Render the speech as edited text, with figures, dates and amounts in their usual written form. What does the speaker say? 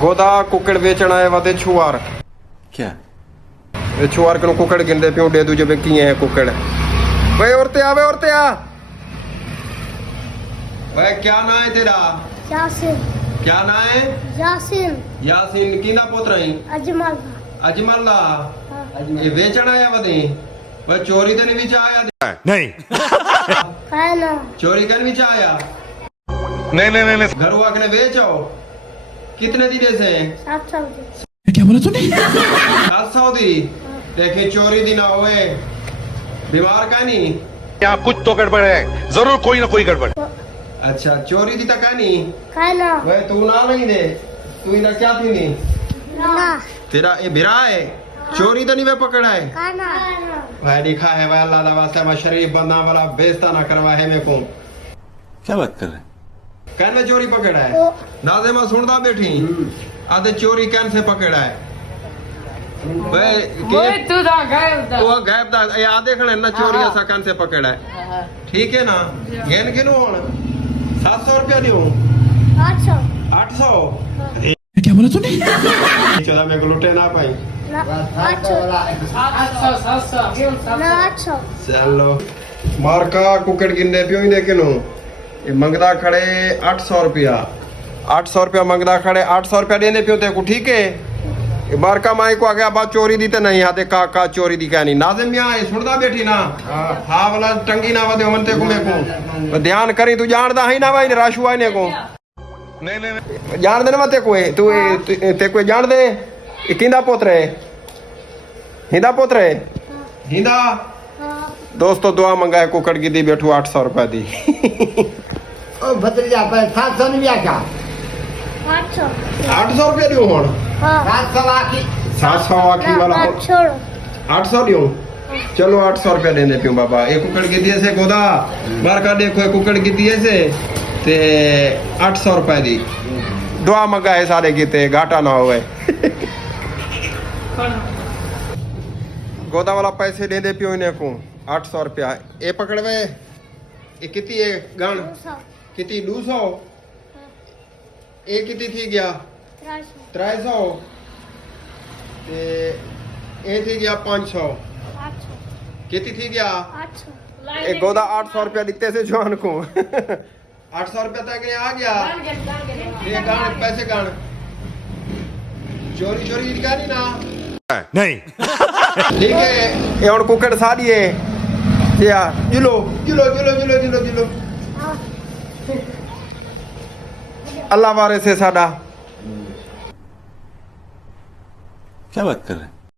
गोदा कुकड़ बेचण आए वादे छुआर क्या ये छुआर कनु कुकड़ गिंदे पियो दे दूजे पे किए है कुकड़ वे औरते आ वे क्या ना है तेरा यासिन क्या ना है यासिन यासीन कीना पुत्र है अजमल अजमल ला ये बेचण आया वादे वे चोरी ते नहीं विच आया नहीं कहना चोरी कर विच आया नहीं घर वाकने बेचो कितने दी से 700 क्या बोला तूने 700 दी देखे चोरी दी ना होए बीमार का नहीं यहाँ कुछ तो गड़बड़ है जरूर कोई ना कोई गड़बड़ अच्छा चोरी दी तक का नहीं कहना वे तू ना नहीं दे तू इधर क्या थी नहीं ना तेरा ये भिरा है चोरी तो नहीं वे पकड़ा है कहना वह लिखा है वह अल्लाह दा वास्ते मैं शरीफ बंदा वाला बेइज्जती ना करवा है मेरे को क्या बात कर रहे हैं कैन में चोरी पकड़ा है तो नाज़े में सुनदा बैठी आधे चोरी कैन से पकड़ा है वे ओए तू दा गायब वो गायब दा ये आधे खड़े ना चोरी ऐसा कैन से पकड़ा है दा ठीक है ना गेन किनो होण 700 रुपया दियो 800 800 क्या बोला तूने चला मैं को लुटे ना पाई ना 800 ना 800 चलो मारका कुकड़ गिंदे पियो ही देखनो ये मंगदा खड़े 800 रुपया 800 रुपया मंगदा खड़े 800 रुपया देने पियो ते को ठीक है ये मारका माई को आ गया बात चोरी दी ते नहीं आते का चोरी दी कहनी नाज़िम मियां ये सुनदा बैठी ना हां वाला टंगी ना वदे मन ते को मैं को ध्यान करी तू जानदा है ना भाई राशु आने को नहीं जान दे ना ते कोई तू ते कोई जान दे ये किंदा पोत्र है हिंदा पोत्र है हिंदा दोस्तों दुआ मंगा है कुकड़ की दी बैठू 800 रुपया दी ओ भतीजा पर 700 नहीं आका 800 800 रुपया दियो हुन हां 700 आकी 700 आखी वाला 800 दियो चलो 800 रुपया देने पियो बाबा एक कुकड़ की दिए से गोदा बार का देखो एक कुकड़ की दिए से ते 800 रुपया दी दुआ मंगा है सारे कीते घाटा ना होवे गोदा वाला पैसे दे पियो इन्हें को 800 रुपया ये पकड़वे ये कितनी है गण कितनी 200 ये कितनी थी गया 300 ते ये थी गया 500 कितनी थी गया 800 एक गोदा 800 रुपया दिखते से जवान को 800 रुपया तक आ गया ये गान पैसे गान चोरी चोरी दिखानी ना नहीं ठीक है ये और कुकड़ साड़ी है या जिलो जिलो जिलो जिलो जिलो जिलो अल्लाह वारे से साडा क्या बात कर रहे हैं